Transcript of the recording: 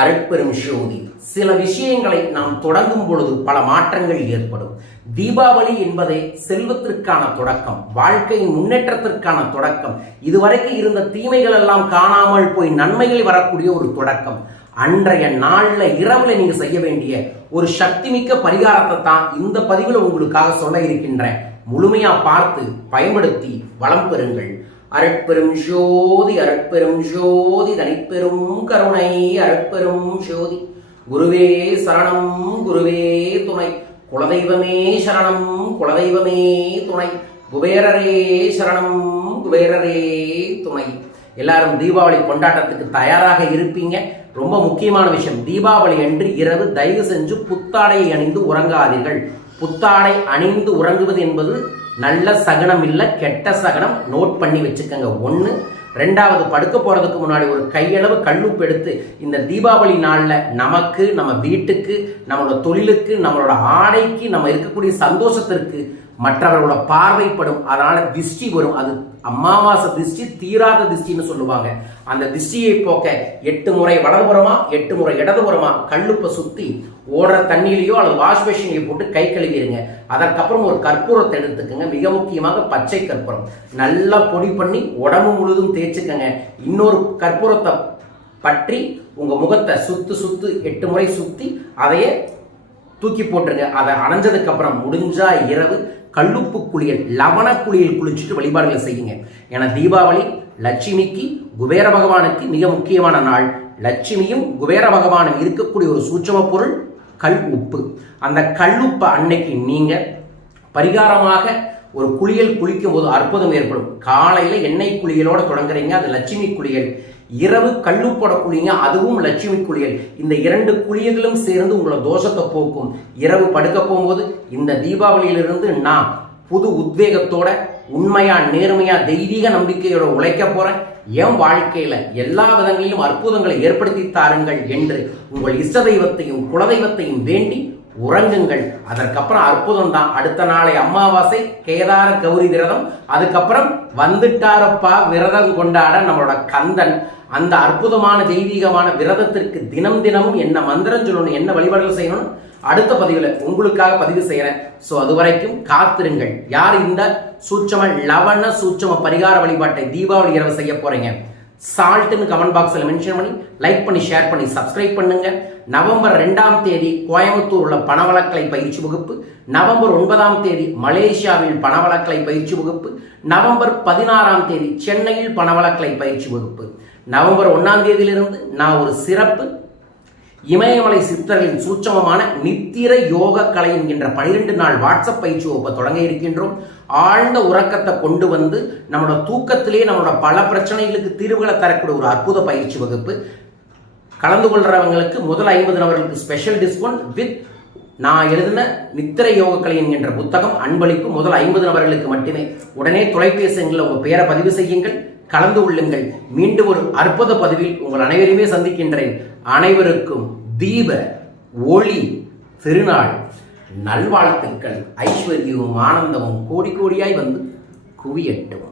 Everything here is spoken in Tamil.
அருட்பெரும் ஜோதி சில விஷயங்களை நாம் தொடங்கும் பொழுது பல மாற்றங்கள் ஏற்படும். தீபாவளி என்பதே செல்வத்திற்கான தொடக்கம் வாழ்க்கையின் முன்னேற்றத்திற்கான தொடக்கம். இதுவரைக்கும் இருந்த தீமைகள் எல்லாம் காணாமல் போய் நன்மைகள் வரக்கூடிய ஒரு தொடக்கம். அன்றைய நாள்ல இரவுல நீங்க செய்ய வேண்டிய ஒரு சக்திமிக்க பரிகாரத்தை தான் இந்த பதிவில் உங்களுக்காக சொல்ல இருக்கின்றேன். முழுமையா பார்த்து பயன்படுத்தி வளம் பெறுங்கள். அறப்பெரும் ஜோதி அருட்பெரும் ஜோதி தனிப்பெரும் கருணை அருட்பெரும் ஜோதி. குருவே சரணம் குருவே துணை. குலதெய்வமே சரணம் குலதெய்வமே துணை. குபேரரே சரணம் குபேரரே துணை. எல்லாரும் தீபாவளி கொண்டாட்டத்துக்கு தயாராக இருப்பீங்க. ரொம்ப முக்கியமான விஷயம் தீபாவளி அன்று இரவு தயவு செஞ்சு புத்தாடையை அணிந்து உறங்காதீர்கள். புத்தாடை அணிந்து உறங்குவது என்பது நல்ல சகனம் இல்லை கெட்ட சகனம் நோட் பண்ணி வச்சுக்கோங்க. ஒன்று ரெண்டாவது படுக்க போகிறதுக்கு முன்னாடி ஒரு கையளவு கல்லுப்பு எடுத்து இந்த தீபாவளி நாளில் நமக்கு நம்ம வீட்டுக்கு நம்மளோட தொழிலுக்கு நம்மளோட ஆடைக்கு நம்ம இருக்கக்கூடிய சந்தோஷத்திற்கு மற்றவர்களோட பார்வைப்படும் அதனால திருஷ்டி வரும். அது அமாவாசை திருஷ்டி தீராத திருஷ்டின்னு சொல்லுவாங்க. அந்த திருஷ்டியை போக்க எட்டு முறை வலதுபுறமா எட்டு முறை இடதுபுறமா கல்லுப்பை சுத்தி ஓடுற தண்ணியிலையோ அல்லது வாஷ் மிஷினையோ போட்டு கை கழுவிடுங்க. அதற்கப்புறம் ஒரு கற்பூரத்தை எடுத்துக்கோங்க. மிக முக்கியமாக பச்சை கற்பூரம். நல்லா பொடி பண்ணி உடம்பு முழுதும் தேய்ச்சிக்கங்க. இன்னொரு கற்பூரத்தை பற்றி உங்க முகத்தை சுத்து சுத்து எட்டு முறை சுத்தி அதையே தூக்கி போட்டுருங்க. அதை அணைஞ்சதுக்கு அப்புறம் முடிஞ்சா இரவு கல்லுப்பு குளியல் லவண குளியல் குளிச்சுட்டு வழிபாடுகளை செய்யுங்க. ஏன்னா தீபாவளி லட்சுமிக்கு குபேர பகவானுக்கு மிக முக்கியமான நாள். லட்சுமியும் குபேர பகவானும் இருக்கக்கூடிய ஒரு சூட்சம பொருள் கல் உப்பு. அந்த கல்லுப்பை அன்னைக்கு நீங்க பரிகாரமாக ஒரு குளியல் குளிக்கும் போது அற்புதம் ஏற்படும். காலையில் எண்ணெய் குளியலோட தொடங்குறீங்க அது லட்சுமி குளியல். இரவு கல்லுப்போட குளிங்க அதுவும் லட்சுமி குளியல். இந்த இரண்டு குளியல்களும் சேர்ந்து உங்களோட தோஷத்தை போக்கும். இரவு படுக்க போகும்போது இந்த தீபாவளியிலிருந்து நான் புது உத்வேகத்தோட உண்மையா நேர்மையா தெய்வீக நம்பிக்கையோட உழைக்க போறேன். என் வாழ்க்கையில எல்லா விதங்களிலும் அற்புதங்களை ஏற்படுத்தி தாருங்கள் என்று உங்கள் இஷ்ட தெய்வத்தையும் குலதெய்வத்தையும் வேண்டி உறங்குங்கள். அதற்கப்புறம் அற்புதம் தான் அடுத்த நாளை அமாவாசை கேதார கௌரி விரதம் அதுக்கப்புறம் வந்துட்டாரப்பா விரதம் கொண்டாட நம்மளோட கந்தன். அந்த அற்புதமான தெய்வீகமான விரதத்திற்கு தினம் தினமும் என்ன மந்திரம் சொல்லணும் என்ன வழிபாடுகள் செய்யணும் அடுத்த பதிவில் உங்களுக்காக பதிவு செய்கிறேன் ஸோ அது வரைக்கும் காத்திருங்கள். யார் இந்த சூட்சம லவண சூட்சம பரிகார வழிபாட்டை தீபாவளி இரவு செய்ய போறீங்க? சால்ட்னு கமெண்ட் பாக்ஸில் மென்ஷன் பண்ணி லைக் பண்ணி ஷேர் பண்ணி சப்ஸ்கிரைப் பண்ணுங்க. நவம்பர் ரெண்டாம் தேதி கோயம்புத்தூர் உள்ள பணவழக்கலை பயிற்சி வகுப்பு. நவம்பர் ஒன்பதாம் தேதி மலேசியாவில் பணவழக்கலை பயிற்சி வகுப்பு. நவம்பர் பதினாறாம் தேதி சென்னையில் பணவழக்கலை பயிற்சி வகுப்பு. நவம்பர் ஒன்னாம் தேதியிலிருந்து நான் ஒரு சிறப்பு இமயமலை சித்தர்களின் சூட்சமமான நித்திர யோக கலை என்கின்ற பனிரெண்டு நாள் வாட்ஸ்அப் பயிற்சி வகுப்பை தொடங்க இருக்கின்றோம். ஆழ்ந்த உறக்கத்தை கொண்டு வந்து நம்மளோட தூக்கத்திலே நம்மளோட பல பிரச்சனைகளுக்கு தீர்வுகளை தரக்கூடிய ஒரு அற்புத பயிற்சி வகுப்பு. கலந்து கொள்றவங்களுக்கு முதல் ஐம்பது நபர்களுக்கு ஸ்பெஷல் டிஸ்கவுண்ட் வித் நான் எழுதின நித்திர யோகக்கலை என்கின்ற புத்தகம் அன்பளிப்பு முதல் ஐம்பது நபர்களுக்கு மட்டுமே. உடனே தொலைபேசி எண்ணில் உங்கள் பெயரை பதிவு செய்யுங்கள். கலந்து கொள்ளுங்கள். மீண்டும் ஒரு அற்புத பதிவில் உங்கள் அனைவரையுமே சந்திக்கின்றேன். அனைவருக்கும் தீப ஒளி திருநாள் நல்வாழ்த்துக்கள். ஐஸ்வர்யமும் ஆனந்தமும் கோடி கோடியாய் வந்து குவியட்டும்.